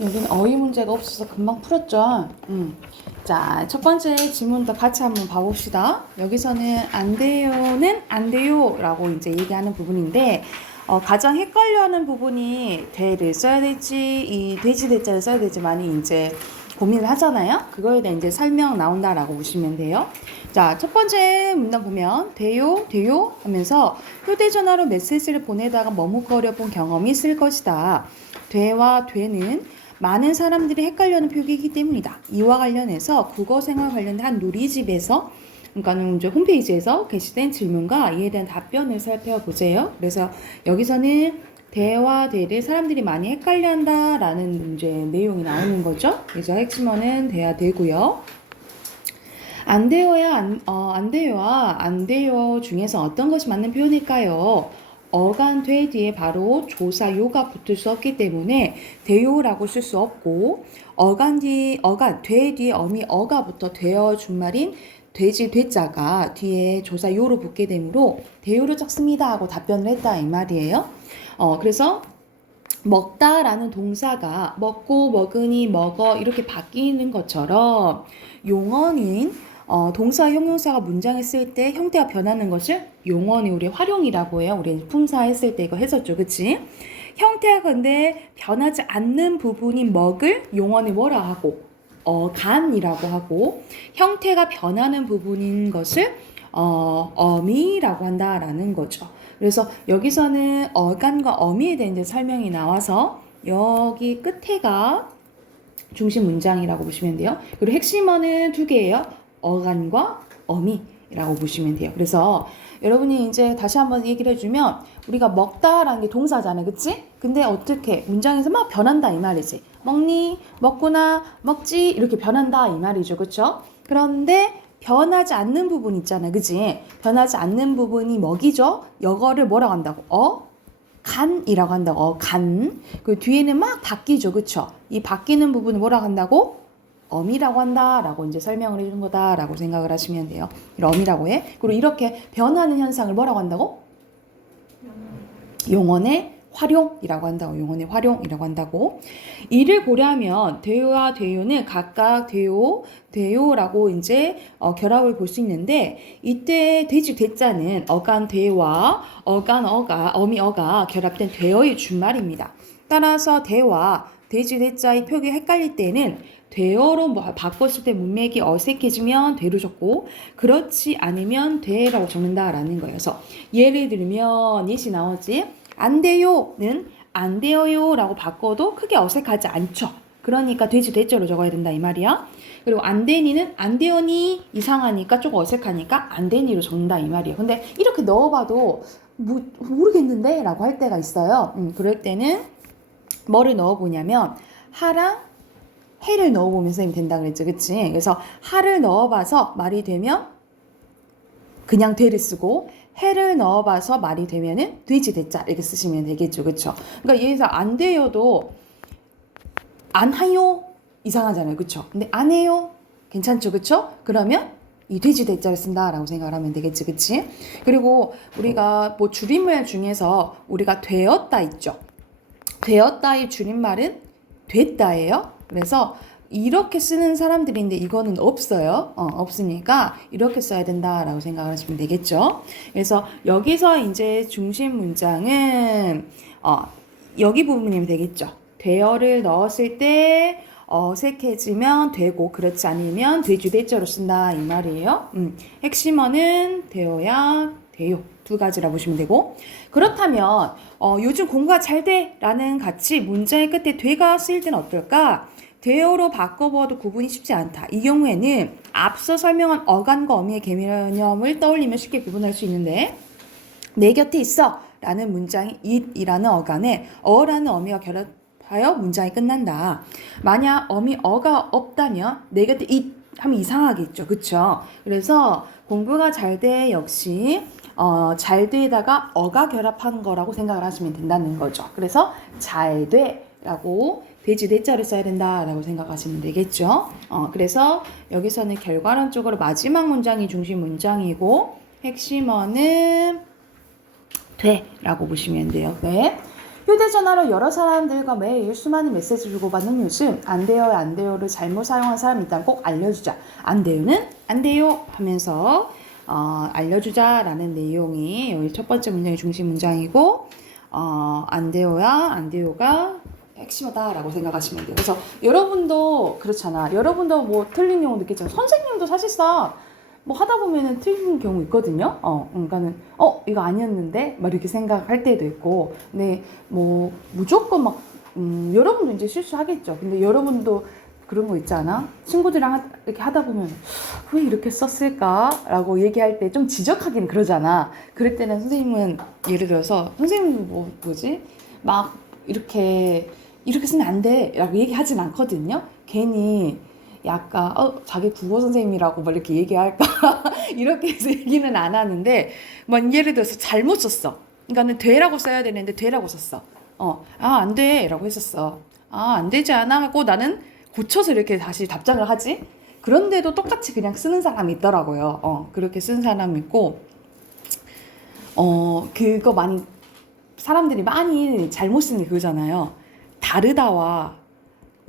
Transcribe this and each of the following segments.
여기는 어휘 문제가 없어서 금방 풀었죠. 자, 첫 번째 지문도 같이 한번 봐봅시다. 여기서는 안 돼요는 안 돼요라고 이제 얘기하는 부분인데, 가장 헷갈려하는 부분이 돼를 써야 될지 이 돼지 대자를 써야 될지 많이 이제 고민을 하잖아요. 그거에 대한 이제 설명 나온다라고 보시면 돼요. 자, 첫 번째 문단 보면 돼요, 돼요 하면서 휴대전화로 메시지를 보내다가 머뭇거려 본 경험이 있을 것이다. 돼와 되는 많은 사람들이 헷갈려하는 표기이기 때문이다. 이와 관련해서 국어생활 관련한 누리집에서 그러니까 이제 홈페이지에서 게시된 질문과 이에 대한 답변을 살펴보세요. 그래서 여기서는 대와 대를 사람들이 많이 헷갈려한다라는 이제 내용이 나오는 거죠. 그래서 핵심어는 돼야 되고요. 안 돼요야 안 돼요와 안 돼요 중에서 어떤 것이 맞는 표현일까요? 어간 돼 뒤에 바로 조사 요가 붙을 수 없기 때문에 돼요라고 쓸 수 없고 어간 돼 뒤에 어미 어가 붙어 되어 준말인 돼지 돼자가 뒤에 조사 요로 붙게 되므로 돼요를 적습니다 하고 답변을 했다 이 말이에요. 그래서 먹다라는 동사가 먹고 먹으니 먹어 이렇게 바뀌는 것처럼 용어인 동사 형용사가 문장에 쓸 때 형태가 변하는 것을 용어는 우리 활용이라고 해요. 우리 품사 했을 때 이거 했었죠. 그치? 형태가 근데 변하지 않는 부분인 먹을 용어는 뭐라 하고 간이라고 하고 형태가 변하는 부분인 것을 어미라고 한다라는 거죠. 그래서 여기서는 어간과 어미에 대한 이제 설명이 나와서 여기 끝에가 중심 문장이라고 보시면 돼요. 그리고 핵심어는 두 개예요. 어간과 어미라고 보시면 돼요. 그래서 여러분이 이제 다시 한번 얘기를 해주면 우리가 먹다라는 게 동사잖아요. 그치? 근데 어떻게 문장에서 막 변한다 이 말이지. 먹니? 먹구나? 먹지? 이렇게 변한다 이 말이죠. 그쵸? 그런데 변하지 않는 부분 있잖아. 그치? 변하지 않는 부분이 먹이죠? 이거를 뭐라고 한다고? 간이라고 한다고. 간. 그 뒤에는 막 바뀌죠. 그쵸? 이 바뀌는 부분을 뭐라고 한다고? 어미라고 한다라고 이제 설명을 해주는 거다라고 생각을 하시면 돼요. 어미라고 해. 그리고 이렇게 변하는 현상을 뭐라고 한다고? 용언의 활용이라고 한다고. 용언의 활용이라고 한다고. 이를 고려하면 돼요와 돼요는 각각 돼요라고 이제 결합을 볼 수 있는데 이때 돼지 돼자는 어간 돼와 어간 어가 어미 어가 결합된 돼어의 준말입니다. 따라서 돼와 돼지 돼자의 표기 헷갈릴 때는 돼어로 바꿨을 때 문맥이 어색해지면 돼로 적고 그렇지 않으면 돼라고 적는다라는 거예요. 그래서 예를 들면 예시 나오지? 안 돼요는 안 돼요요 라고 바꿔도 크게 어색하지 않죠. 그러니까 돼지 돼자로 적어야 된다 이 말이야. 그리고 안 되니는 안 되니 이상하니까 조금 어색하니까 안 되니로 적는다 이 말이에요. 근데 이렇게 넣어봐도 모르겠는데 라고 할 때가 있어요. 그럴 때는 뭐를 넣어보냐면 하랑 해를 넣어보면 선생님이 된다 그랬죠. 그치? 그래서 하를 넣어봐서 말이 되면 그냥 돼를 쓰고 해를 넣어봐서 말이 되면은 돼지 돼자 이렇게 쓰시면 되겠죠. 그쵸? 그러니까 예를 들어서 안 돼요도 안 하요 이상하잖아요. 그쵸? 근데 안 해요 괜찮죠. 그쵸? 그러면 이 돼지 돼자를 쓴다라고 생각을 하면 되겠지. 그치? 그리고 우리가 뭐 줄임말 중에서 우리가 되었다 있죠. 되었다의 줄임말은 됐다예요. 그래서 이렇게 쓰는 사람들인데 이거는 없어요. 없으니까 이렇게 써야 된다라고 생각을 하시면 되겠죠. 그래서 여기서 이제 중심 문장은 여기 부분이면 되겠죠. 되어를 넣었을 때 어색해지면 되고 그렇지 않으면 돼지 돼자로 쓴다 이 말이에요. 핵심어는 되어야 돼요. 두 가지라 보시면 되고 그렇다면 요즘 공부가 잘 돼 라는 같이 문장의 끝에 돼가 쓰일 때는 어떨까? 돼요로 바꿔보아도 구분이 쉽지 않다. 이 경우에는 앞서 설명한 어간과 어미의 개념을 떠올리면 쉽게 구분할 수 있는데 내 곁에 있어 라는 문장이 it이라는 어간에 어라는 어미가 결합하여 문장이 끝난다. 만약 어미 어가 없다면 내 곁에 it 하면 이상하겠죠. 그쵸? 그래서 공부가 잘 돼 역시 잘 되다가 어가 결합한 거라고 생각을 하시면 된다는 거죠. 그래서 잘 돼라고 돼지 돼자를 써야 된다라고 생각하시면 되겠죠. 그래서 여기서는 결과론적으로 마지막 문장이 중심 문장이고 핵심어는 돼라고 보시면 돼요. 네. 휴대전화로 여러 사람들과 매일 수많은 메시지 주고받는 요즘 안 돼요, 안 돼요를 잘못 사용한 사람이 있다면 꼭 알려주자. 안 돼요는 안 돼요 하면서 알려주자라는 내용이 여기 첫 번째 문장의 중심 문장이고 안 돼요야, 안 돼요가 핵심이다라고 생각하시면 돼요. 그래서 여러분도 그렇잖아. 여러분도 뭐 틀린 경우 느끼잖아. 선생님도 사실상 뭐 하다 보면은 틀린 경우 있거든요. 그러니까는 이거 아니었는데 막 이렇게 생각할 때도 있고, 근데 뭐 무조건 막 여러분도 이제 실수하겠죠. 근데 여러분도 그런 거 있잖아. 친구들이랑 이렇게 하다 보면 왜 이렇게 썼을까라고 얘기할 때 좀 지적하긴 그러잖아. 그럴 때는 선생님은 예를 들어서 선생님은 뭐지? 막 이렇게 쓰면 안 돼라고 얘기하진 않거든요. 괜히 약간 자기 국어 선생님이라고 막 이렇게 얘기할까 이렇게 해서 얘기는 안 하는데, 뭐 예를 들어서 잘못 썼어. 그러니까는 돼라고 써야 되는데 돼라고 썼어. 안 돼라고 했었어. 안 되지 않아 하고 나는 고쳐서 이렇게 다시 답장을 하지. 그런데도 똑같이 그냥 쓰는 사람이 있더라고요. 그렇게 쓴 사람이 있고, 그거 많이 사람들이 많이 잘못 쓰는 게 그거잖아요. 다르다와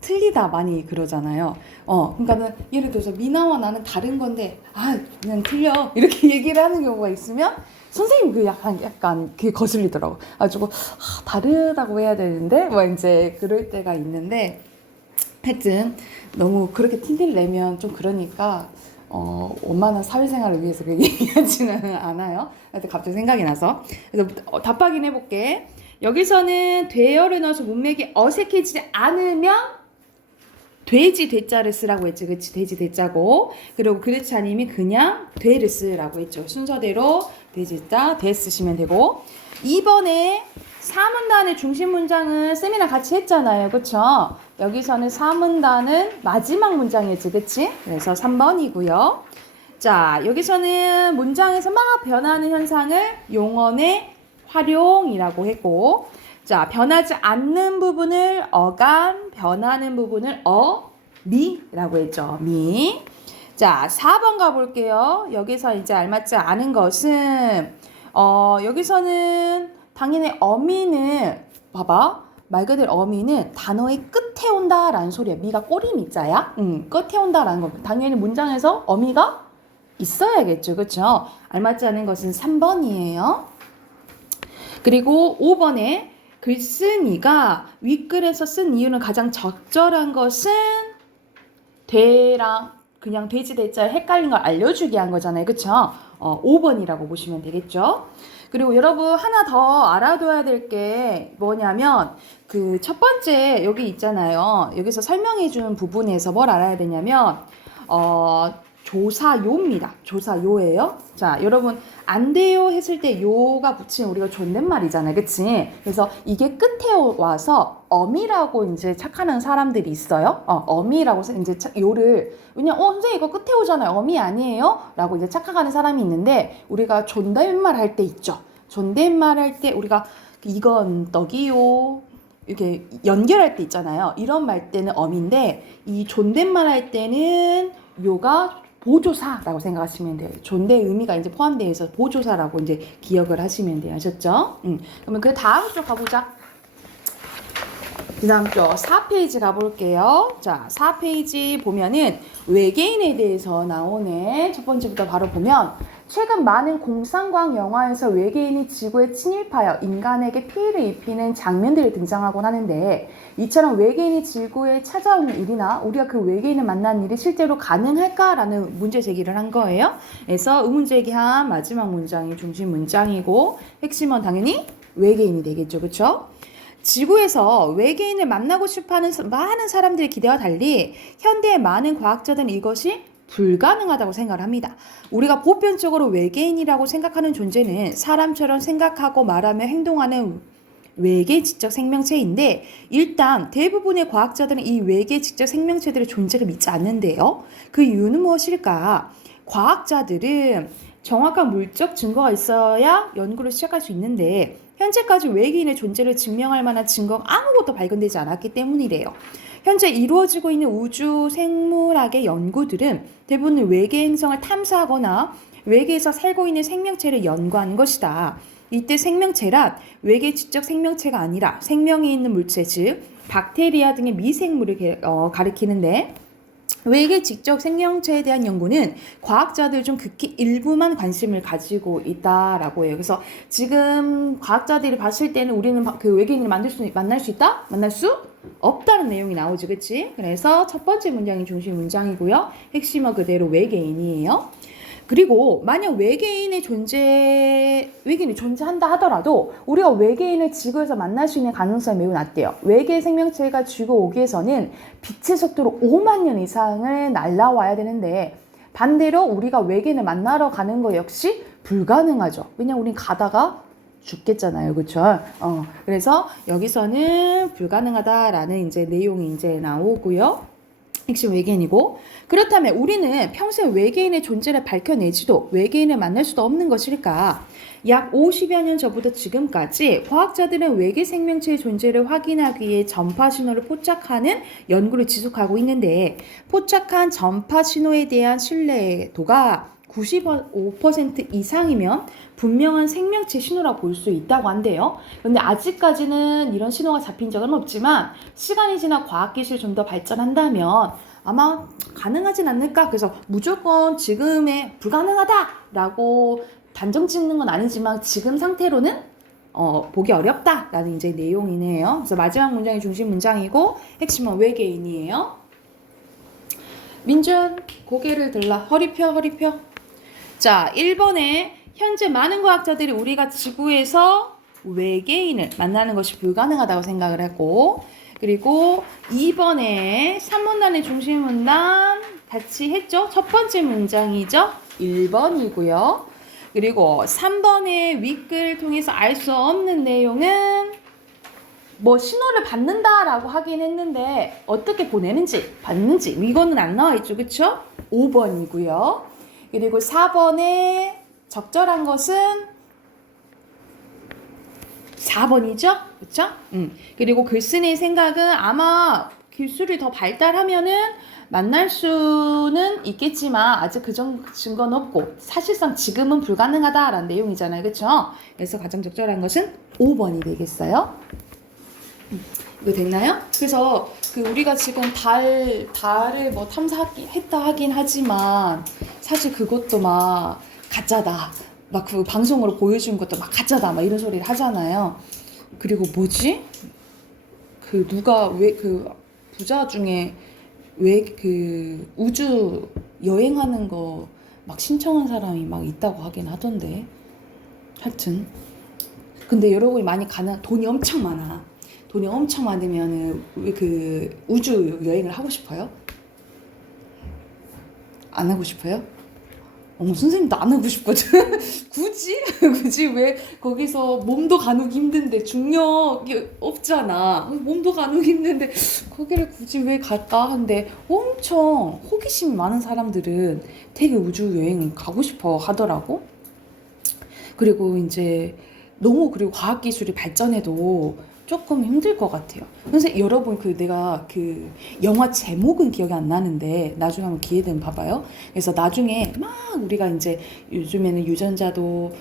틀리다 많이 그러잖아요. 그러니까는 예를 들어서 미나와 나는 다른 건데 그냥 틀려 이렇게 얘기를 하는 경우가 있으면 선생님 그 약간 그게 거슬리더라고. 가지고 다르다고 해야 되는데 뭐 이제 그럴 때가 있는데, 하여튼 너무 그렇게 티를 내면 좀 그러니까 원만한 사회생활을 위해서 그 얘기하지는 않아요. 하여튼 갑자기 생각이 나서 그래서 답 확인해볼게. 여기서는 돼요를 넣어서 문맥이 어색해지지 않으면 돼지 돼자를 쓰라고 했죠. 그치? 돼지 돼자고. 그리고 그렇지 않으면 그냥 돼를 쓰라고 했죠. 순서대로 돼지자 돼 쓰시면 되고, 2번에 사문단의 중심 문장은 쌤이랑 같이 했잖아요. 그쵸? 여기서는 사문단은 마지막 문장이었지. 그치? 그래서 3번이고요. 자, 여기서는 문장에서 막 변하는 현상을 용언의 활용이라고 했고, 자, 변하지 않는 부분을 어감, 변하는 부분을 미라고 했죠. 미. 자, 4번 가볼게요. 여기서 이제 알맞지 않은 것은, 여기서는 당연히 어미는, 봐봐. 말 그대로 어미는 단어의 끝에 온다라는 소리야. 미가 꼬리미자야. 끝에 온다라는 거. 당연히 문장에서 어미가 있어야겠죠. 그쵸? 알맞지 않은 것은 3번이에요. 그리고 5번에 글쓴이가 윗글에서 쓴 이유는 가장 적절한 것은 돼랑 그냥 돼지 돼자에 헷갈린 걸 알려주게 한 거잖아요. 그쵸? 5번이라고 보시면 되겠죠. 그리고 여러분 하나 더 알아둬야 될 게 뭐냐면 그 첫 번째 여기 있잖아요. 여기서 설명해 주는 부분에서 뭘 알아야 되냐면 조사요입니다. 조사요예요. 자, 여러분 안 돼요 했을 때 요가 붙이면 우리가 존댓말이잖아요. 그치? 그래서 이게 끝에 와서 어미라고 이제 착하는 사람들이 있어요. 어미라고 이제 요를 왜냐 선생님 이거 끝에 오잖아요. 어미 아니에요? 라고 이제 착각하는 사람이 있는데, 우리가 존댓말 할 때 있죠. 존댓말 할 때 우리가 이건 떡이요. 이렇게 연결할 때 있잖아요. 이런 말 때는 어미인데, 이 존댓말 할 때는 요가 보조사라고 생각하시면 돼요. 존대 의미가 이제 포함되어 있어서 보조사라고 이제 기억을 하시면 돼요. 아셨죠? 그러면 그 다음 쪽 가보자. 그 다음 쪽 4페이지 가볼게요. 자, 4페이지 보면은 외계인에 대해서 나오네. 첫 번째부터 바로 보면, 최근 많은 공상과학 영화에서 외계인이 지구에 침입하여 인간에게 피해를 입히는 장면들이 등장하곤 하는데, 이처럼 외계인이 지구에 찾아오는 일이나 우리가 그 외계인을 만나는 일이 실제로 가능할까라는 문제 제기를 한 거예요. 그래서 의문 제기한 마지막 문장이 중심 문장이고, 핵심은 당연히 외계인이 되겠죠. 그렇죠? 지구에서 외계인을 만나고 싶어하는 많은 사람들의 기대와 달리 현대의 많은 과학자들은 이것이 불가능하다고 생각을 합니다. 우리가 보편적으로 외계인이라고 생각하는 존재는 사람처럼 생각하고 말하며 행동하는 외계 지적 생명체인데, 일단 대부분의 과학자들은 이 외계 지적 생명체들의 존재를 믿지 않는데요. 그 이유는 무엇일까? 과학자들은 정확한 물적 증거가 있어야 연구를 시작할 수 있는데, 현재까지 외계인의 존재를 증명할 만한 증거가 아무것도 발견되지 않았기 때문이래요. 현재 이루어지고 있는 우주 생물학의 연구들은 대부분 외계 행성을 탐사하거나 외계에서 살고 있는 생명체를 연구하는 것이다. 이때 생명체란 외계 지적 생명체가 아니라 생명이 있는 물체, 즉 박테리아 등의 미생물을 가리키는데, 외계 지적 생명체에 대한 연구는 과학자들 중 극히 일부만 관심을 가지고 있다라고 해요. 그래서 지금 과학자들이 봤을 때는 우리는 그 외계인을 만날 수 있다? 만날 수 없다는 내용이 나오지, 그치? 그래서 첫 번째 문장이 중심 문장이고요. 핵심어 그대로 외계인이에요. 그리고 만약 외계인이 존재한다 하더라도 우리가 외계인을 지구에서 만날 수 있는 가능성이 매우 낮대요. 외계 생명체가 지구 오기에서는 빛의 속도로 5만 년 이상을 날아와야 되는데, 반대로 우리가 외계인을 만나러 가는 거 역시 불가능하죠. 왜냐면 우린 가다가 죽겠잖아요. 그렇죠? 그래서 여기서는 불가능하다라는 이제 내용이 이제 나오고요. 핵심 외계인이고, 그렇다면 우리는 평소에 외계인의 존재를 밝혀내지도 외계인을 만날 수도 없는 것일까? 약 50여 년 전부터 지금까지 과학자들은 외계 생명체의 존재를 확인하기 위해 전파 신호를 포착하는 연구를 지속하고 있는데, 포착한 전파 신호에 대한 신뢰도가 95% 이상이면 분명한 생명체 신호라 볼 수 있다고 한대요. 그런데 아직까지는 이런 신호가 잡힌 적은 없지만 시간이 지나 과학기술이 좀 더 발전한다면 아마 가능하진 않을까. 그래서 무조건 지금에 불가능하다라고 단정 짓는 건 아니지만 지금 상태로는 보기 어렵다라는 이제 내용이네요. 그래서 마지막 문장이 중심 문장이고 핵심은 외계인이에요. 민준, 고개를 들라. 허리 펴. 자, 1번에 현재 많은 과학자들이 우리가 지구에서 외계인을 만나는 것이 불가능하다고 생각을 했고, 그리고 2번에 3문단의 중심문단 같이 했죠? 첫 번째 문장이죠? 1번이고요. 그리고 3번의 윗글 통해서 알 수 없는 내용은 뭐 신호를 받는다라고 하긴 했는데 어떻게 보내는지 받는지 이거는 안 나와 있죠. 그쵸? 5번이고요. 그리고 4번에 적절한 것은 4번이죠? 그쵸? 그리고 글쓴이의 생각은 아마 기술이 더 발달하면은 만날 수는 있겠지만 아직 그 증거는 없고 사실상 지금은 불가능하다라는 내용이잖아요. 그쵸? 그래서 가장 적절한 것은 5번이 되겠어요. 이거 됐나요? 그래서 우리가 지금 달을 뭐 탐사했다 하긴 하지만 사실 그것도 막 가짜다. 막 그 방송으로 보여준 것도 막 가짜다. 막 이런 소리를 하잖아요. 그리고 뭐지? 누가 왜 부자 중에 왜 우주 여행하는 거 막 신청한 사람이 막 있다고 하긴 하던데. 하여튼. 근데 여러분이 많이 돈이 엄청 많아. 돈이 엄청 많으면은 우주 여행을 하고 싶어요? 안 하고 싶어요? 선생님도 안 하고 싶거든. 굳이 왜 거기서 몸도 가누기 힘든데 중력이 없잖아. 몸도 가누기 힘든데 거기를 굳이 왜 갈까 하는데 엄청 호기심이 많은 사람들은 되게 우주 여행을 가고 싶어 하더라고. 그리고 이제 그리고 과학기술이 발전해도 조금 힘들 것 같아요. 선생님, 여러분 내가 영화 제목은 기억이 안 나는데 나중에 한번 기회 되면 봐봐요. 그래서 나중에 막 우리가 이제 요즘에는 유전자도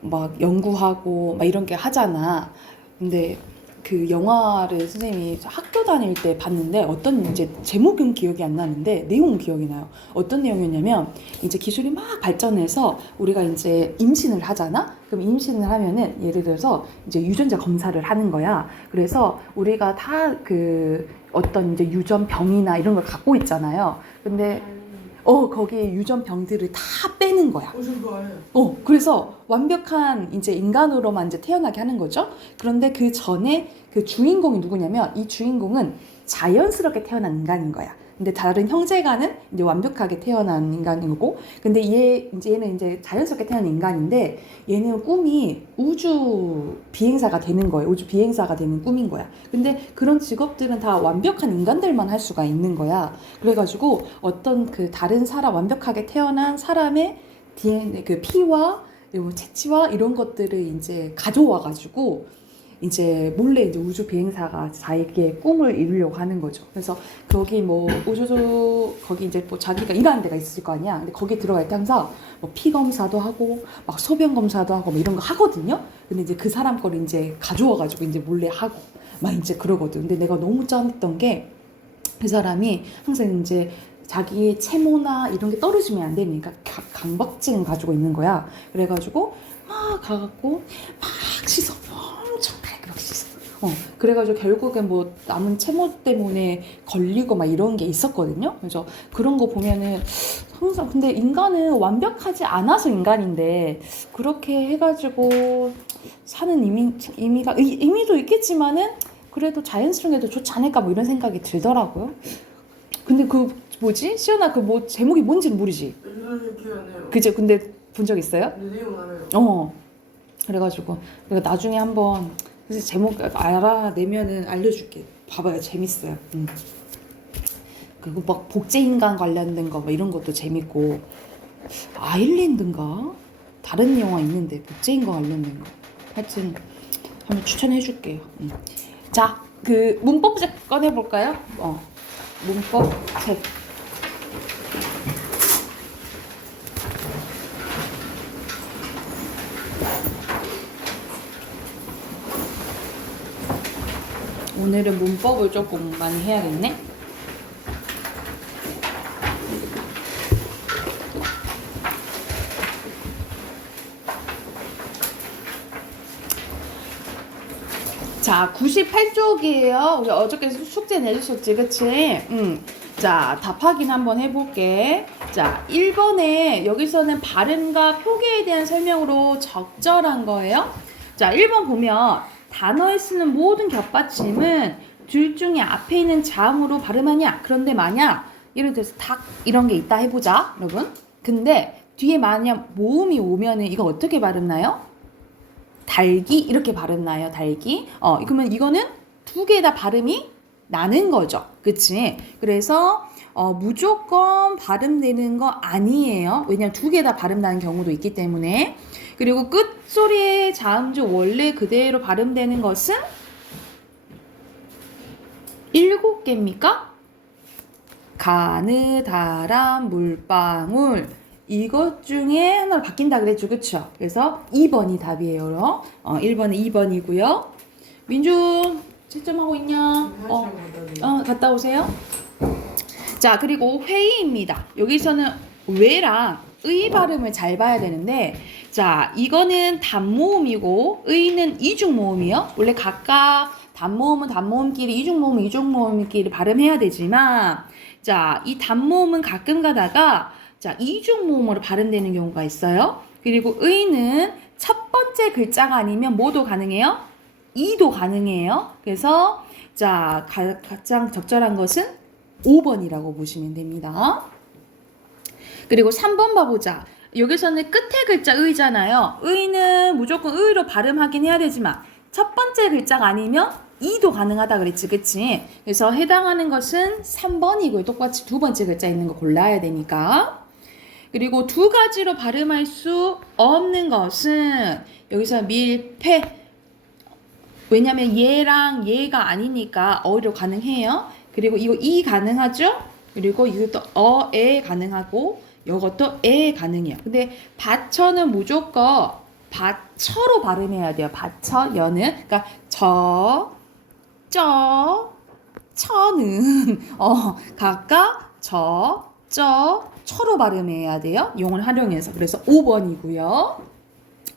막 연구하고 막 이런 게 하잖아. 근데 그 영화를 선생님이 학교 다닐 때 봤는데 어떤 이제 제목은 기억이 안 나는데 내용은 기억이 나요. 어떤 내용이었냐면 이제 기술이 막 발전해서 우리가 이제 임신을 하잖아. 그럼 임신을 하면은 예를 들어서 이제 유전자 검사를 하는 거야. 그래서 우리가 다 어떤 이제 유전병이나 이런 걸 갖고 있잖아요. 근데 거기에 유전병들을 다 빼는 거야. 그래서 완벽한 이제 인간으로만 이제 태어나게 하는 거죠. 그런데 그 전에 그 주인공이 누구냐면 이 주인공은 자연스럽게 태어난 인간인 거야. 근데 다른 형제가는 이제 완벽하게 태어난 인간인 거고, 근데 얘는 이제 자연스럽게 태어난 인간인데 얘는 꿈이 우주 비행사가 되는 거예요. 우주 비행사가 되는 꿈인 거야. 근데 그런 직업들은 다 완벽한 인간들만 할 수가 있는 거야. 그래가지고 어떤 다른 완벽하게 태어난 사람의 DNA, 피와 채취와 이런 것들을 이제 가져와가지고 이제 몰래 이제 우주 비행사가 자기의 꿈을 이루려고 하는 거죠. 그래서 거기 거기 이제 자기가 일하는 데가 있을 거 아니야. 근데 거기 들어갈 때 항상 피 검사도 하고 막 소변 검사도 하고 뭐 이런 거 하거든요. 근데 이제 그 사람 거를 이제 가져와가지고 이제 몰래 하고 막 이제 그러거든. 근데 내가 너무 짠했던 게 그 사람이 항상 이제 자기의 채모나 이런 게 떨어지면 안 되니까 강박증 가지고 있는 거야. 그래가지고 막 가갖고 막 씻어. 엄청 밝게 막 씻어. 그래가지고 결국에 뭐 남은 채모 때문에 걸리고 막 이런 게 있었거든요. 그래서 그런 거 보면은 항상 근데 인간은 완벽하지 않아서 인간인데 그렇게 해가지고 사는 의미도 있겠지만은 그래도 자연스러운 게 더 좋지 않을까 뭐 이런 생각이 들더라고요. 근데 그 뭐지? 시연아 그 뭐 제목이 뭔지는 모르지? 그죠? 근데 본 적 있어요? 네, 내용 알아요. 그래가지고 나중에 한번 제목 알아내면은 알려줄게. 봐봐요, 재밌어요. 그리고 막 복제인간 관련된 거 뭐 이런 것도 재밌고 아일랜드인가? 다른 영화 있는데 복제인간 관련된 거. 하여튼 한번 추천해줄게요. 자, 그 문법 책 꺼내볼까요? 문법 책. 오늘은 문법을 조금 많이 해야겠네. 자, 98쪽이에요. 우리 어저께 숙제 내주셨지, 그치? 자, 답 확인 한번 해볼게. 자, 1번에 여기서는 발음과 표기에 대한 설명으로 적절한 거예요. 자, 1번 보면 단어에 쓰는 모든 겹받침은 둘 중에 앞에 있는 자음으로 발음하냐? 그런데 만약 예를 들어서 닭 이런 게 있다 해보자, 여러분. 근데 뒤에 만약 모음이 오면은 이거 어떻게 발음나요? 달기 이렇게 발음나요. 달기. 그러면 이거는 두 개 다 발음이 나는 거죠. 그치? 그래서 무조건 발음되는 거 아니에요. 왜냐면 두 개 다 발음 나는 경우도 있기 때문에. 그리고 끝소리의 자음주 원래 그대로 발음되는 것은 7개입니까? 가느다란 물방울. 이것 중에 하나로 바뀐다 그랬죠, 그쵸? 그래서 2번이 답이에요. 1번은 2번이고요. 민준, 채점하고 있냐? 갔다 오세요. 자, 그리고 회의입니다. 여기서는 왜랑 의 발음을 잘 봐야 되는데, 자, 이거는 단모음이고, 의는 이중모음이요. 원래 각각 단모음은 단모음끼리, 이중모음은 이중모음끼리 발음해야 되지만, 자, 이 단모음은 가끔 가다가 자, 이중모음으로 발음되는 경우가 있어요. 그리고 의는 첫 번째 글자가 아니면 뭐도 가능해요? 이도 가능해요. 그래서 자, 가장 적절한 것은 5번이라고 보시면 됩니다. 그리고 3번 봐보자. 여기서는 끝에 글자 의잖아요. 의는 무조건 의로 발음하긴 해야 되지만 첫 번째 글자가 아니면 이도 가능하다 그랬지, 그치? 그래서 해당하는 것은 3번이고요. 똑같이 두 번째 글자 있는 거 골라야 되니까. 그리고 두 가지로 발음할 수 없는 것은 여기서 밀폐. 왜냐면 얘랑 얘가 아니니까 어로 가능해요. 그리고 이거 이 가능하죠? 그리고 이것도 에 가능하고 이것도 에 가능해요. 근데 받쳐는 무조건 받쳐로 발음해야 돼요. 받쳐, 여는. 그러니까 처는 각각 처로 발음해야 돼요. 용을 활용해서. 그래서 5번이고요.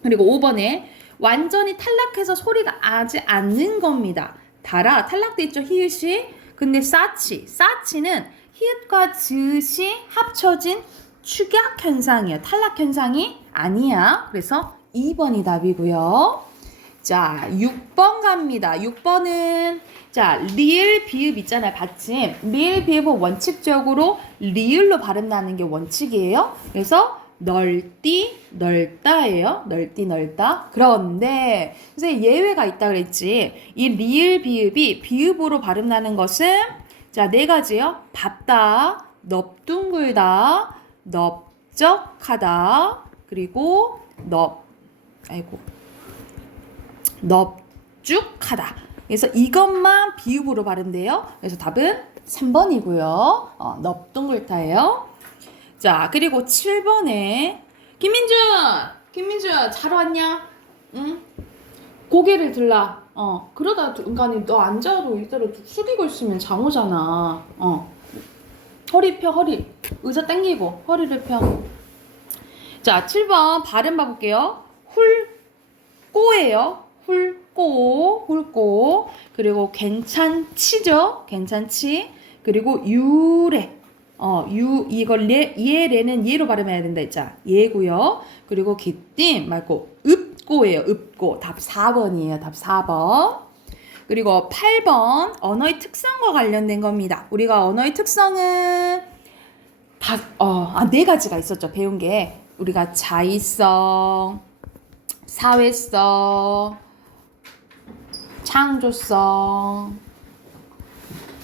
그리고 5번에 완전히 탈락해서 소리가 나지 않는 겁니다. 탈락돼 있죠. 히읗이. 근데 사치는 히읗과 즈시 합쳐진 축약 현상이에요. 탈락 현상이 아니야. 그래서 2번이 답이고요. 자, 6번 갑니다. 6번은 자, 리을, 비읍 있잖아요. 받침. 리을, 비읍은 원칙적으로 리을로 발음나는 게 원칙이에요. 그래서 넓디, 넓다예요. 넓디, 넓다. 그런데 선생님 예외가 있다 그랬지. 이 리을, 비읍이 비읍으로 발음나는 것은 자, 네 가지요. 밝다, 넙둥글다, 넓적하다, 그리고 넙죽하다. 그래서 이것만 비읍으로 발음돼요. 그래서 답은 3번이고요. 넙둥글다예요. 자, 그리고 7번에 김민준 잘 왔냐? 응? 고개를 들라. 그러다 중간에 너 앉아도 이대로 숙이고 있으면 장오잖아. 허리 펴, 허리. 의자 당기고, 허리를 펴. 자, 7번 발음 봐볼게요. 훌꼬예요. 훌꼬. 그리고 괜찮지죠? 괜찮지. 그리고 유래. 이걸 예래는 예로 발음해야 된다 했자. 예고요. 그리고 기띔 말고 읍고예요. 읍고. 답 4번이에요. 답 4번. 그리고 8번 언어의 특성과 관련된 겁니다. 우리가 언어의 특성은 네 가지가 있었죠. 배운 게 우리가 자의성, 사회성, 창조성,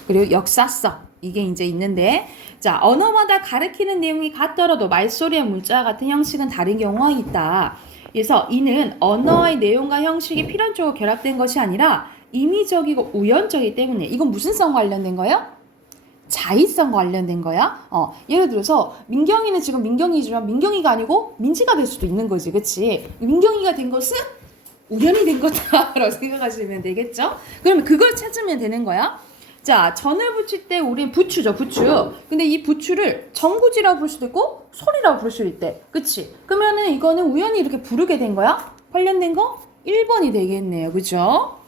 그리고 역사성 이게 이제 있는데 자 언어마다 가르치는 내용이 같더라도 말소리와 문자 같은 형식은 다른 경우가 있다. 그래서 이는 언어의 내용과 형식이 필연적으로 결합된 것이 아니라 임의적이고 우연적이기 때문에 이건 무슨 성 관련된 거예요? 자의성 관련된 거야. 예를 들어서 민경이는 지금 민경이지만 민경이가 아니고 민지가 될 수도 있는 거지, 그치? 민경이가 된 것은 우연이 된 거다라고 생각하시면 되겠죠? 그러면 그걸 찾으면 되는 거야. 자, 전을 붙일 때 우린 부추죠, 부추. 근데 이 부추를 정부지라고 부를 수도 있고 소리라고 부를 수도 있대, 그치? 그러면은 이거는 우연히 이렇게 부르게 된 거야? 관련된 거 1번이 되겠네요, 그죠?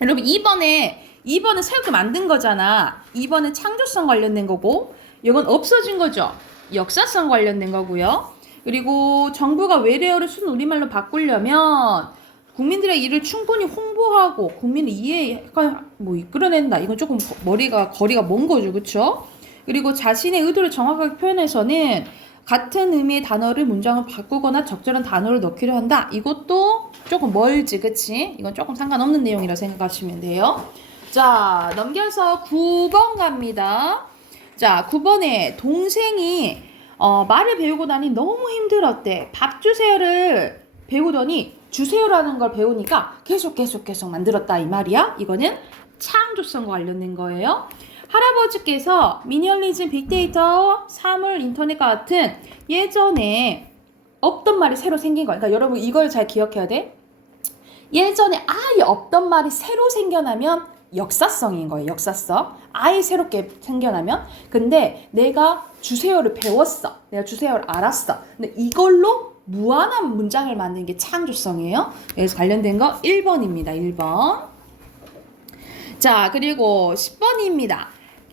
여러분 2번은 새롭게 만든 거잖아. 2번은 창조성 관련된 거고 이건 없어진 거죠. 역사성 관련된 거고요. 그리고 정부가 외래어를 순우리말로 바꾸려면 국민들의 일을 충분히 홍보하고 국민을 이끌어낸다. 이건 조금 거리가 먼 거죠. 그쵸? 그리고 자신의 의도를 정확하게 표현해서는 같은 의미의 단어를 문장을 바꾸거나 적절한 단어를 넣기로 한다. 이것도 조금 멀지, 그치? 이건 조금 상관없는 내용이라 생각하시면 돼요. 자, 넘겨서 9번 갑니다. 자, 9번에 동생이 말을 배우고 나니 너무 힘들었대. 밥 주세요를 배우더니 주세요라는 걸 배우니까 계속 만들었다 이 말이야. 이거는 창조성과 관련된 거예요. 할아버지께서 미니멀리즘, 빅데이터, 사물, 인터넷과 같은 예전에 없던 말이 새로 생긴 거야. 그러니까 여러분 이걸 잘 기억해야 돼. 예전에 아예 없던 말이 새로 생겨나면 역사성인 거예요. 역사성. 아예 새롭게 생겨나면. 근데 내가 주세요를 배웠어. 내가 주세요를 알았어. 근데 이걸로 무한한 문장을 만드는 게 창조성이에요. 그래서 관련된 거 1번입니다. 1번. 자, 그리고 10번입니다.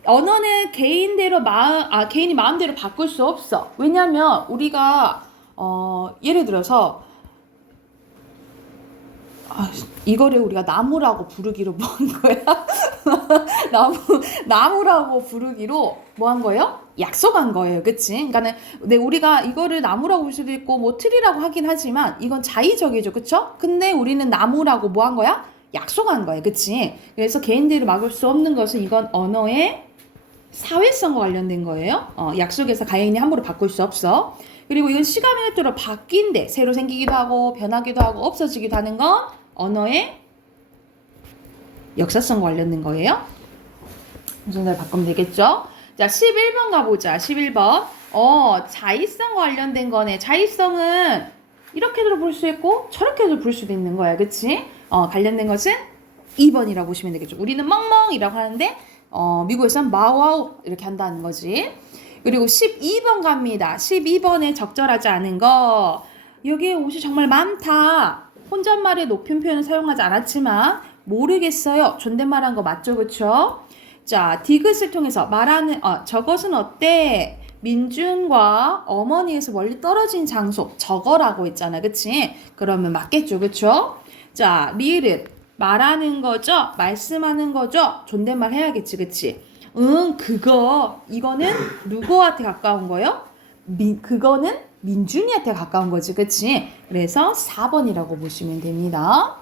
언어는 개인이 마음대로 바꿀 수 없어. 왜냐면 우리가 예를 들어서 이거를 우리가 나무라고 부르기로 뭐 한 거야? 나무라고 부르기로 뭐 한 거예요? 약속한 거예요. 그치? 그러니까는 우리가 이거를 나무라고 부를 수도 있고 뭐 트리라고 하긴 하지만 이건 자의적이죠. 그쵸? 근데 우리는 나무라고 뭐 한 거야? 약속한 거예요. 그치? 그래서 개인들을 막을 수 없는 것은 이건 언어의 사회성과 관련된 거예요. 약속에서 개인이 함부로 바꿀 수 없어. 그리고 이건 시간에 따라 바뀐대. 새로 생기기도 하고 변하기도 하고 없어지기도 하는 건 언어의 역사성과 관련된 거예요. 이 정도로 바꾸면 되겠죠? 자, 11번 가보자. 11번. 자의성과 관련된 거네. 자의성은 이렇게도 볼 수 있고 저렇게도 볼 수도 있는 거야. 그치? 관련된 것은 2번이라고 보시면 되겠죠. 우리는 멍멍이라고 하는데 미국에서는 마와우 이렇게 한다는 거지. 그리고 12번 갑니다. 12번에 적절하지 않은 거. 여기에 옷이 정말 많다. 혼잣말에 높은 표현을 사용하지 않았지만 모르겠어요. 존댓말한 거 맞죠? 그쵸? 자, 디귿을 통해서 말하는 저것은 어때? 민준과 어머니에서 멀리 떨어진 장소 저거라고 했잖아. 그치? 그러면 맞겠죠. 그쵸? 자, 리을은 말하는 거죠? 말씀하는 거죠? 존댓말 해야겠지. 그치? 그거 이거는 누구한테 가까운 거요? 그거는 민준이한테 가까운 거지. 그치? 그래서 4번이라고 보시면 됩니다.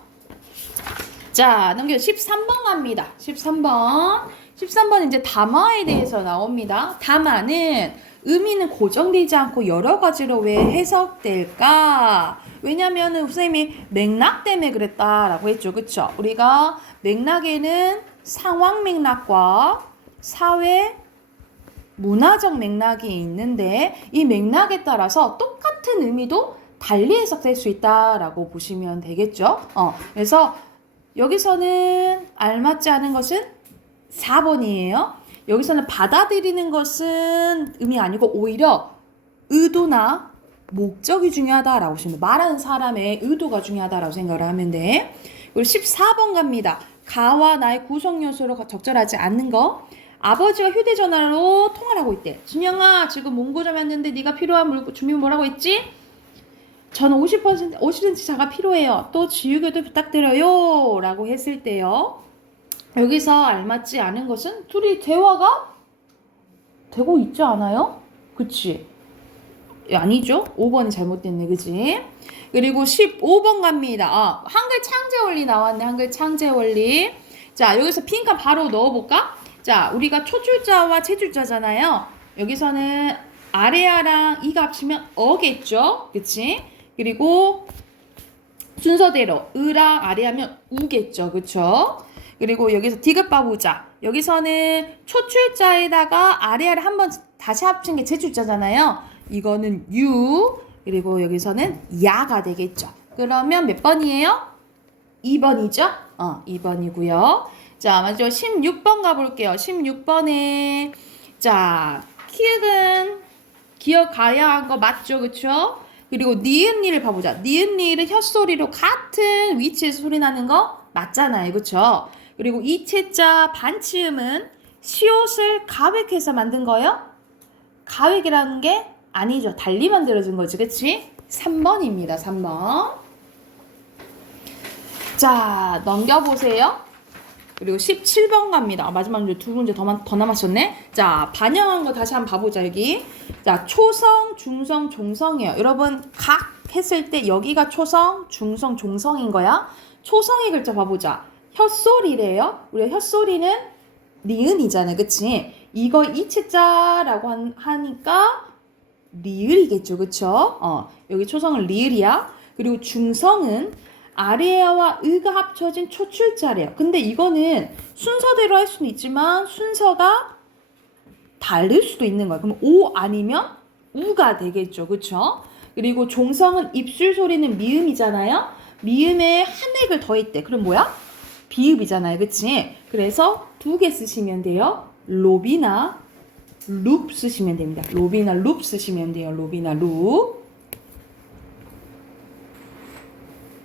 자, 넘겨 13번 갑니다. 13번 이제 담화에 대해서 나옵니다. 담화는 의미는 고정되지 않고 여러 가지로 왜 해석될까? 왜냐면은 선생님이 맥락 때문에 그랬다라고 했죠. 그쵸? 우리가 맥락에는 상황 맥락과 사회 문화적 맥락이 있는데 이 맥락에 따라서 똑같은 의미도 달리 해석될 수 있다라고 보시면 되겠죠. 그래서 여기서는 알맞지 않은 것은 4번이에요. 여기서는 받아들이는 것은 의미 아니고 오히려 의도나 목적이 중요하다라고 보시면 말하는 사람의 의도가 중요하다라고 생각을 하면 돼. 그리고 14번 갑니다. 가와 나의 구성 요소로 적절하지 않는 거. 아버지가 휴대전화로 통화를 하고 있대. 준영아 지금 문구점 왔는데 네가 필요한 주민 뭐라고 했지? 저는 50cm 자가 필요해요. 또 지우개도 부탁드려요. 라고 했을 때요. 여기서 알맞지 않은 것은 둘이 대화가 되고 있지 않아요? 그치? 아니죠? 5번이 잘못됐네. 그치? 그리고 15번 갑니다. 한글 창제 원리 나왔네. 한글 창제 원리. 자, 여기서 빈칸 바로 넣어볼까? 자, 우리가 초출자와 채출자잖아요. 여기서는 아래아랑 이가 합치면 어겠죠? 그치? 그리고 순서대로 으랑 아래 하면 우겠죠. 그쵸? 그리고 여기서 디귿 봐보자. 여기서는 초출자에다가 아래아를 한번 다시 합친 게 채출자잖아요. 이거는 유, 그리고 여기서는 야가 되겠죠. 그러면 몇 번이에요? 2번이죠? 2번이고요. 자, 먼저 16번 가볼게요. 16번에 자, 키읔은 기억가야 한 거 맞죠? 그쵸? 그리고 니은니를 봐보자. 니은니를 혓소리로 같은 위치에서 소리 나는 거 맞잖아요. 그쵸? 그리고 이 채자 반치음은 시옷을 가획해서 만든 거요? 가획이라는 게 아니죠. 달리 만들어진 거지. 그치? 3번입니다. 3번. 자, 넘겨보세요. 그리고 17번 갑니다. 마지막 문제 두 문제 더 남았었네. 자, 반영한 거 다시 한번 봐보자. 여기. 자, 초성, 중성, 종성이에요. 여러분 각 했을 때 여기가 초성, 중성, 종성인 거야. 초성의 글자 봐보자. 혓소리래요. 우리가 혓소리는 니은이잖아. 그치? 이거 이치자라고 하니까 리을이겠죠. 그쵸? 여기 초성은 리을이야. 그리고 중성은 아래와 의가 합쳐진 초출자래요. 근데 이거는 순서대로 할 수는 있지만 순서가 다를 수도 있는 거예요. 그럼 오 아니면 우가 되겠죠. 그쵸? 그리고 종성은 입술 소리는 미음이잖아요. 미음에 한 액을 더했대. 그럼 뭐야? 비읍이잖아요. 그치? 그래서 두 개 쓰시면 돼요. 롭이나 룹 쓰시면 됩니다. 롭이나 룹 쓰시면 돼요. 롭이나 룹.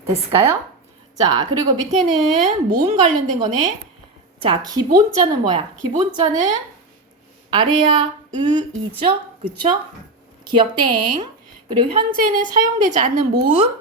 됐을까요? 자, 그리고 밑에는 모음 관련된 거네. 자, 기본자는 뭐야? 기본자는 아래야 의이죠? 그쵸? 기억땡. 그리고 현재는 사용되지 않는 모음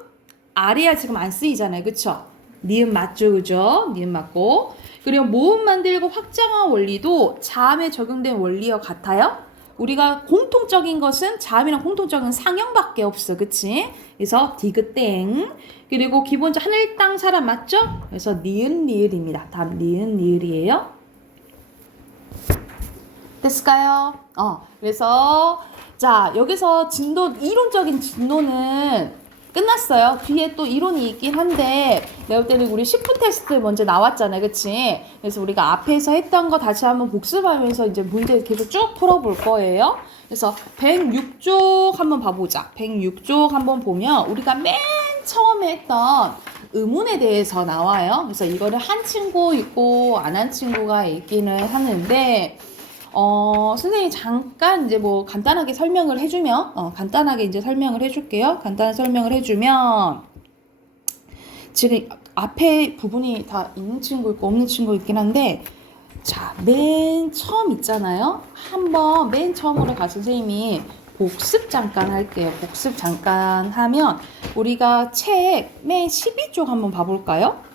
아래야 지금 안 쓰이잖아요. 그쵸? 니은 맞죠? 그죠? 니은 맞고. 그리고 모음 만들고 확장한 원리도 자음에 적용된 원리와 같아요. 우리가 공통적인 것은 자음이랑 공통적인 상형밖에 없어. 그치? 그래서 디귿땡. 그리고 기본자 하늘 땅 사람 맞죠? 그래서 니은 리을입니다. 답 니은 리을이에요. 됐을까요? 그래서 자, 여기서 진도 이론적인 진도는 끝났어요. 뒤에 또 이론이 있긴 한데 내가 볼 때는 우리 10분 테스트 먼저 나왔잖아요. 그치? 그래서 우리가 앞에서 했던 거 다시 한번 복습하면서 이제 문제 계속 쭉 풀어볼 거예요. 그래서 106쪽 한번 봐보자. 106쪽 한번 보면 우리가 맨 처음에 했던 의문에 대해서 나와요. 그래서 이거를 한 친구 있고 안 한 친구가 있기는 하는데 선생님이 잠깐 이제 뭐 간단하게 설명을 해주면, 간단하게 이제 설명을 해줄게요. 간단한 설명을 해주면, 지금 앞에 부분이 다 있는 친구 있고 없는 친구 있긴 한데, 자, 맨 처음 있잖아요. 한번 맨 처음으로 가서 선생님이 복습 잠깐 할게요. 복습 잠깐 하면, 우리가 책 맨 12쪽 한번 봐볼까요?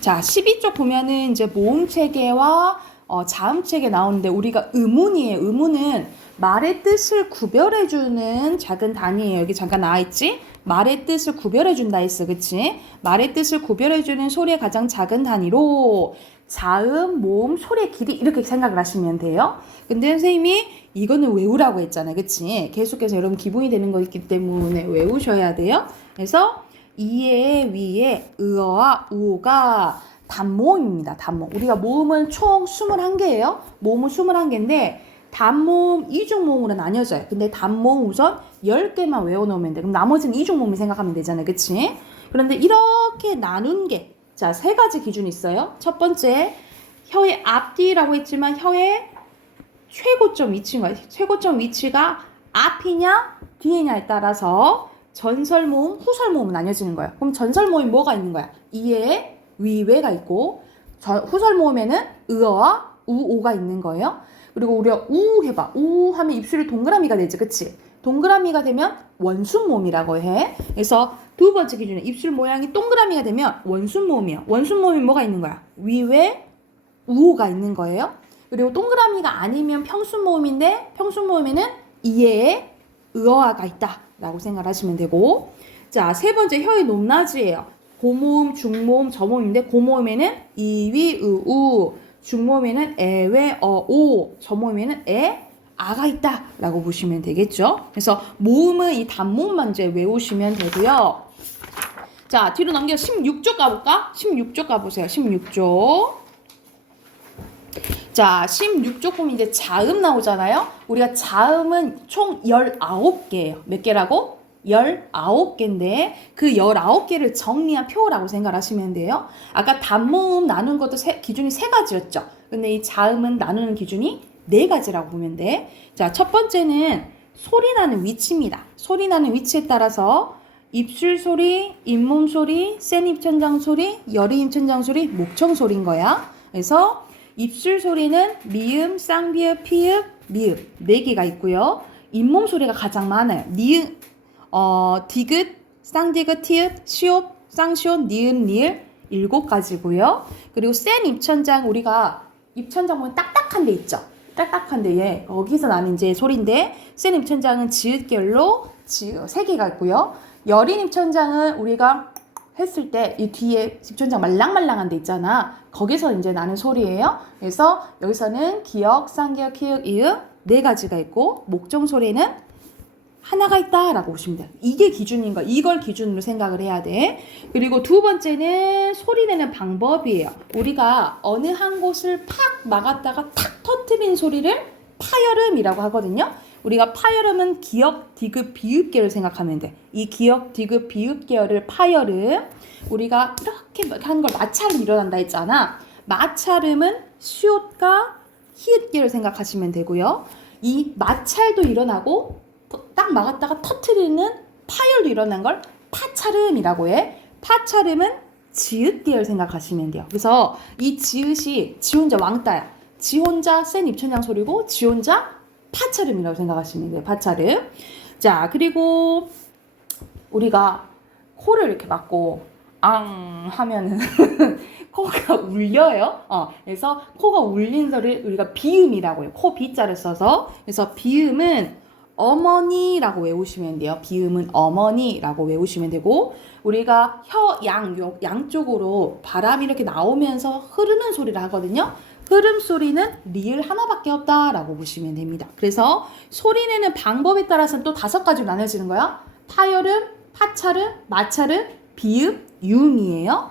자, 12쪽 보면은 이제 모음 체계와 자음 체계 나오는데 우리가 의문이에요. 의문은 말의 뜻을 구별해주는 작은 단위예요. 여기 잠깐 나와있지? 말의 뜻을 구별해준다 했어. 그치? 말의 뜻을 구별해주는 소리의 가장 작은 단위로 자음, 모음, 소리의 길이 이렇게 생각을 하시면 돼요. 근데 선생님이 이거는 외우라고 했잖아요. 그치? 계속해서 여러분 기본이 되는 거있기 때문에 외우셔야 돼요. 그래서 이에, 위에, 의어와 우어가 단모음입니다. 단모음. 우리가 모음은 총 21개예요. 모음은 21개인데 단모음, 이중모음으로 나뉘어져요. 근데 단모음 우선 10개만 외워놓으면 돼. 그럼 나머지는 이중모음 생각하면 되잖아요. 그치? 그런데 이렇게 나눈 게, 자, 3가지 기준이 있어요. 첫 번째, 혀의 앞뒤라고 했지만 혀의 최고점 위치인 거예요. 최고점 위치가 앞이냐 뒤이냐에 따라서 전설모음, 후설모음은 나뉘어지는 거예요. 그럼 전설모음이 뭐가 있는 거야? 이에, 위외가 있고 후설모음에는 의어와 우오가 있는 거예요. 그리고 우리가 우 해봐. 우 하면 입술이 동그라미가 되지, 그치? 동그라미가 되면 원순모음이라고 해. 그래서 두 번째 기준은 입술 모양이 동그라미가 되면 원순모음이야. 원순모음이 뭐가 있는 거야? 위외, 우오가 있는 거예요. 그리고 동그라미가 아니면 평순모음인데 평순모음에는 이에 의어가 있다라고 생각하시면 되고, 자, 세 번째 혀의 높낮이에요. 고모음, 중모음, 저모음인데 고모음에는 이위, 의우, 중모음에는 에, 웨, 어, 오, 저모음에는 에, 아가 있다라고 보시면 되겠죠. 그래서 모음은 이 단모음만 이제 외우시면 되고요. 자, 뒤로 넘겨 16쪽 가볼까? 16쪽 가보세요. 16쪽. 자, 16쪽 보면 이제 자음 나오잖아요. 우리가 자음은 총 19개예요. 몇 개라고? 19개인데 그 19개를 정리한 표라고 생각하시면 돼요. 아까 단모음 나눈 것도 기준이 3가지였죠. 근데 이 자음은 나누는 기준이 4가지라고 보면 돼. 자, 첫 번째는 소리 나는 위치입니다. 소리 나는 위치에 따라서 입술 소리, 잇몸 소리, 센 입천장 소리, 열이 입천장 소리, 목청 소리인 거야. 그래서 입술 소리는 미음, 쌍비읍, 피읍, 미읍 4개가 있고요. 잇몸 소리가 가장 많아요. 니은, 디귿, 쌍디귿, 티읕, 시옷, 쌍시옷, 니은, 니을 7가지고요. 그리고 센 입천장, 우리가 입천장 보면 딱딱한 데 있죠. 딱딱한 데에 거기서 나는 이제 소리인데 센 입천장은 지읒결로 3개가 있고요. 여린 입천장은 우리가 했을 때 이 뒤에 입천장 말랑말랑한 데 있잖아. 거기서 이제 나는 소리예요. 그래서 여기서는 기역, 쌍기역, 키읔, 이응 4가지가 있고 목청 소리는 하나가 있다라고 보시면 돼요. 이게 기준인 거. 이걸 기준으로 생각을 해야 돼. 그리고 두 번째는 소리 내는 방법이에요. 우리가 어느 한 곳을 팍 막았다가 탁 터뜨린 소리를 파열음이라고 하거든요. 우리가 파열음은 기역, 디귿, 비읍계를 생각하면 돼. 이 기역, 디귿, 비읍계열을 파열음. 우리가 이렇게 한 걸 마찰음 일어난다 했잖아. 마찰음은 시옷과 히읗계를 생각하시면 되고요. 이 마찰도 일어나고 딱 막았다가 터트리는 파열도 일어난 걸 파찰음이라고 해. 파찰음은 지읒계열 생각하시면 돼요. 그래서 이 지읒이 지 혼자 왕따야. 지 혼자 센 입천장 소리고 지 혼자 파찰음이라고 생각하시면 돼요. 파찰음. 자, 그리고 우리가 코를 이렇게 막고 앙 하면은 코가 울려요. 그래서 코가 울린 소리를 우리가 비음이라고 해요. 코 비자를 써서. 그래서 비음은 어머니라고 외우시면 돼요. 비음은 어머니라고 외우시면 되고, 우리가 혀 양쪽으로 바람이 이렇게 나오면서 흐르는 소리를 하거든요. 흐름 소리는 리을 하나밖에 없다라고 보시면 됩니다. 그래서 소리 내는 방법에 따라서는 또 5가지로 나눠지는 거야. 파열음, 파찰음, 마찰음, 비읍, 유음이에요.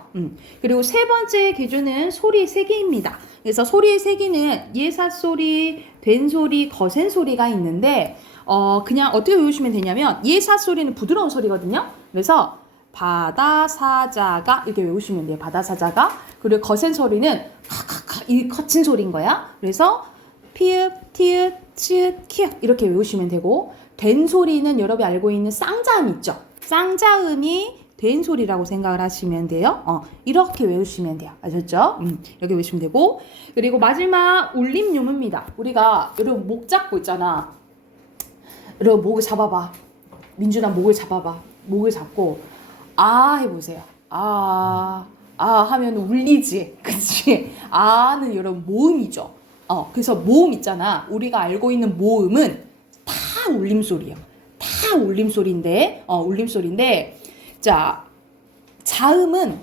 그리고 세 번째 기준은 소리 세기입니다. 그래서 소리의 세기는 예사소리, 된소리, 거센소리가 있는데 그냥 어떻게 외우시면 되냐면 예사소리는 부드러운 소리거든요. 그래서 바다사자가 이렇게 외우시면 돼요. 바다사자가. 그리고 거센소리는 이 거친 소리인 거야. 그래서 피읍, 티읕, 치읒, 키읔 이렇게 외우시면 되고, 된 소리는 여러분이 알고 있는 쌍자음 있죠. 쌍자음이 된 소리라고 생각을 하시면 돼요. 이렇게 외우시면 돼요. 아셨죠? 이렇게 외우시면 되고, 그리고 마지막 울림 유무입니다. 우리가 여러분 목 잡고 있잖아. 여러분 목을 잡아봐. 민준아 목을 잡아봐. 목을 잡고 아 해보세요. 아 하면 울리지. 그치? 아는 여러분 모음이죠. 그래서 모음 있잖아. 우리가 알고 있는 모음은 다 울림소리예요. 다 울림소리인데, 울림소리인데, 자, 자음은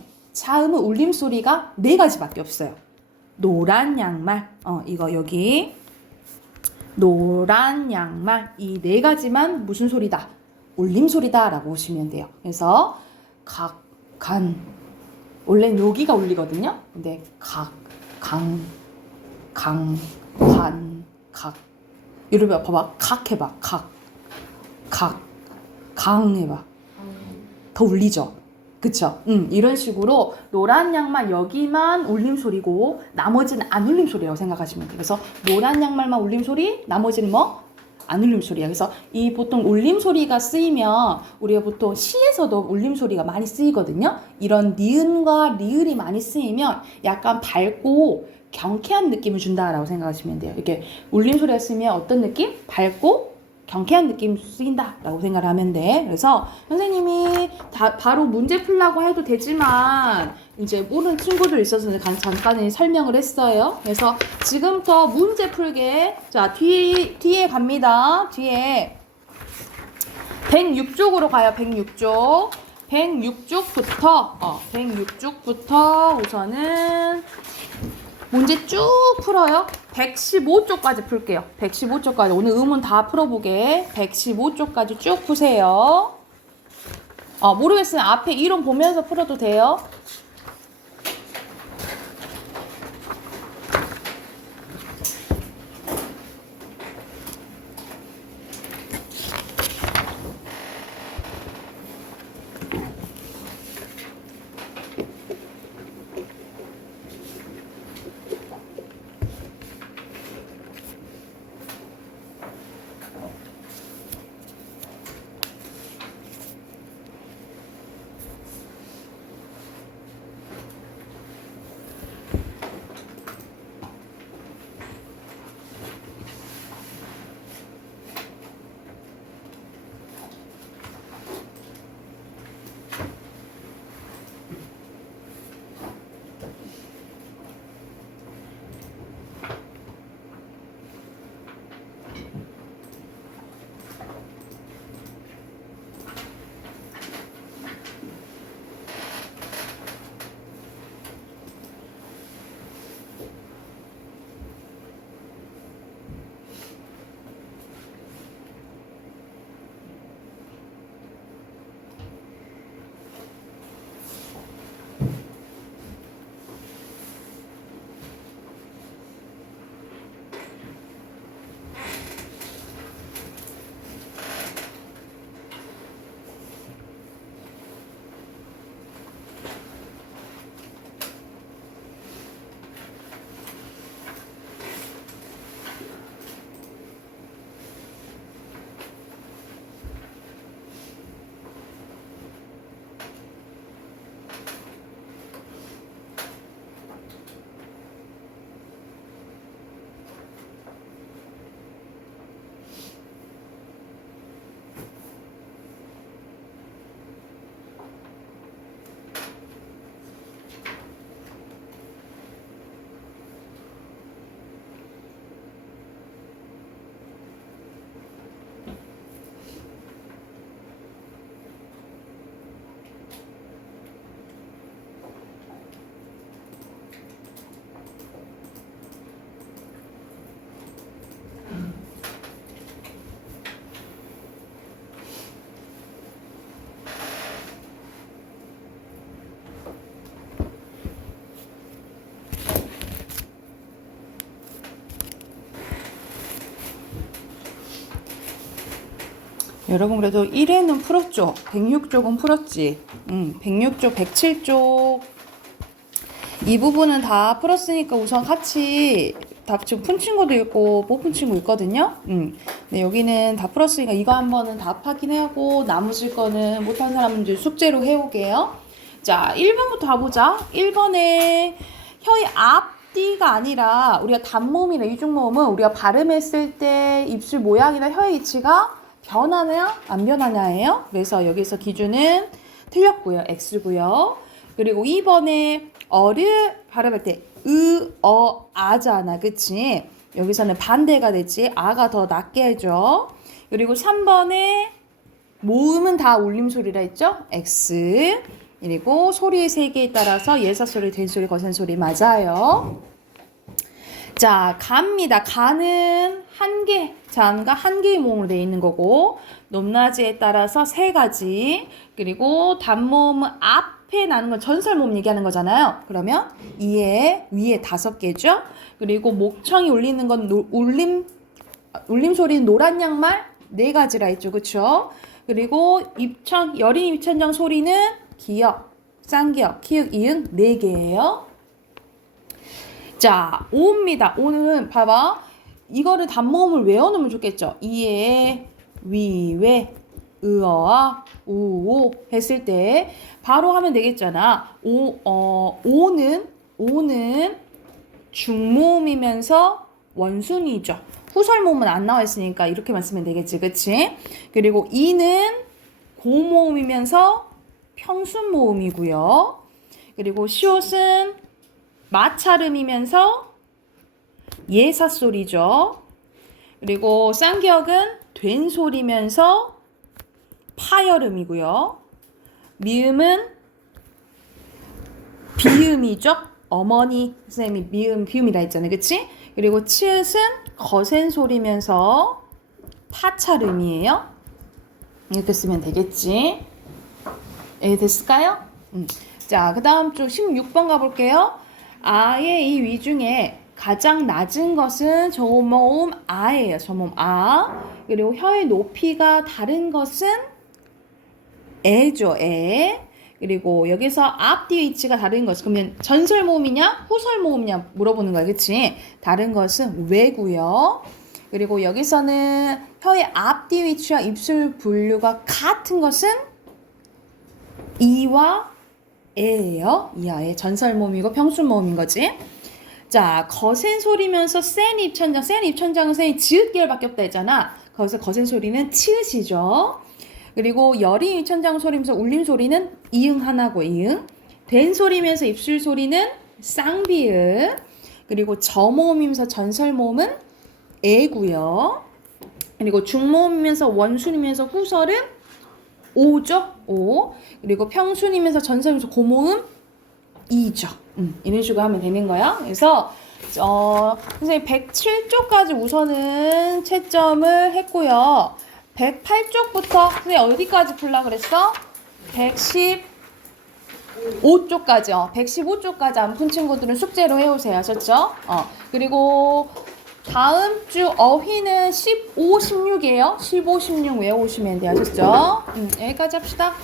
울림소리가 4가지밖에 없어요. 노란 양말, 이거 여기. 노란 양말, 이 4가지만 무슨 소리다? 울림소리다 라고 보시면 돼요. 그래서 각, 간. 원래는 여기가 울리거든요. 근데 각, 강, 강, 간, 각. 이러면 봐봐. 각 해봐. 각, 각, 강 해봐. 더 울리죠? 그쵸? 이런 식으로 노란 양말 여기만 울림소리고 나머지는 안 울림소리라고 생각하시면 돼요. 그래서 노란 양말만 울림소리, 나머지는 뭐? 안 울림소리야. 그래서 이 보통 울림소리가 쓰이면 우리가 보통 시에서도 울림소리가 많이 쓰이거든요. 이런 니은과 리을이 많이 쓰이면 약간 밝고 경쾌한 느낌을 준다라고 생각하시면 돼요. 이렇게 울림소리가 쓰이면 어떤 느낌? 밝고 경쾌한 느낌 쓰인다라고 생각을 하면 돼. 그래서 선생님이 바로 문제 풀라고 해도 되지만 이제 모르는 친구들 있어서 잠깐 설명을 했어요. 그래서 지금부터 문제 풀게. 자, 뒤에 갑니다. 뒤에 106쪽으로 가요. 106쪽. 106쪽부터 우선은 문제 쭉 풀어요. 115쪽까지 풀게요. 115쪽까지. 오늘 의문 다 풀어보게. 115쪽까지 쭉 푸세요. 모르겠으면 앞에 이론 보면서 풀어도 돼요. 여러분 그래도 1회는 풀었죠? 106쪽은 풀었지? 106쪽, 107쪽 이 부분은 다 풀었으니까 우선 같이 답 지금 푼 친구도 있고 못 푼 친구 있거든요? 네, 여기는 다 풀었으니까 이거 한번은 답 확인하고 나머지 거는 못한 사람은 이제 숙제로 해오게요. 자, 1번부터 가보자. 1번에 혀의 앞뒤가 아니라 우리가 단모음이나 이중모음은 우리가 발음했을 때 입술 모양이나 혀의 위치가 변하냐 안 변하냐예요. 그래서 여기서 기준은 틀렸고요. X고요. 그리고 2번에 어를 발음할 때 아잖아. 그치? 여기서는 반대가 됐지. 아가 더 낮게 해줘. 그리고 3번에 모음은 다 울림소리라 했죠? X. 그리고 소리의 세계에 따라서 예사소리, 된소리, 거센소리 맞아요. 자, 가입니다. 가는 한 개, 자음과 한 개의 모음으로 되어 있는 거고, 높낮이에 따라서 세 가지, 그리고 단모음은 앞에 나는 건 전설모음 얘기하는 거잖아요. 그러면 이에 위에 5개죠. 그리고 목청이 울리는 건 울림 소리는 노란 양말 4가지라 했죠. 그쵸? 그리고 입천, 여린 입천장 소리는 기역, 쌍기역, 키읔, 이응 4개예요. 자, 오입니다. 오는 봐봐. 이거를 단모음을 외워놓으면 좋겠죠. 이에, 위, 왜, 으어아, 우오 했을 때 바로 하면 되겠잖아. 오는 중모음이면서 원순이죠. 후설모음은 안 나와 있으니까 이렇게만 쓰면 되겠지. 그치? 그리고 이는 고모음이면서 평순모음이고요. 그리고 시옷은 마찰음이면서 예사소리죠. 그리고 쌍기역은 된 소리면서 파열음이고요. 미음은 비음이죠. 어머니 선생님이 미음, 비음이라 했잖아요. 그치? 그리고 치읓은 거센 소리면서 파찰음이에요. 이렇게 쓰면 되겠지. 됐을까요? 자, 그 다음 쪽 16번 가볼게요. 아의 이 위 중에 가장 낮은 것은 저모음 아예요. 저모음 아. 그리고 혀의 높이가 다른 것은 에죠. 에. 그리고 여기서 앞뒤의 위치가 다른 것. 그러면 전설 모음이냐 후설 모음이냐 물어보는 거야. 그치? 다른 것은 왜고요. 그리고 여기서는 혀의 앞뒤 위치와 입술 분류가 같은 것은 이와 에예요. 이하에 전설 모음이고 평순 모음인 거지. 자, 거센 소리면서 센 입천장. 센 입천장은 센이 지읒 계열밖에 없다 했잖아. 거기서 거센 소리는 치읓이죠. 그리고 여린 입천장 소리면서 울림 소리는 이응 하나고 이응. 된 소리면서 입술 소리는 쌍비읍. 그리고 저모음이면서 전설 모음은 에고요. 그리고 중모음이면서 원순이면서 후설은 오죠. 오. 그리고 평순이면서 전설이면서 고모음 이죠. 이런 식으로 하면 되는 거야. 그래서 선생님 107쪽까지 우선은 채점을 했고요. 108쪽부터 선생님 어디까지 풀라 그랬어? 115쪽까지 115쪽까지 안 푼 친구들은 숙제로 해오세요. 아셨죠? 그리고 다음 주 어휘는 15, 16이에요. 15, 16 외워오시면 돼요. 아셨죠? 여기까지 합시다.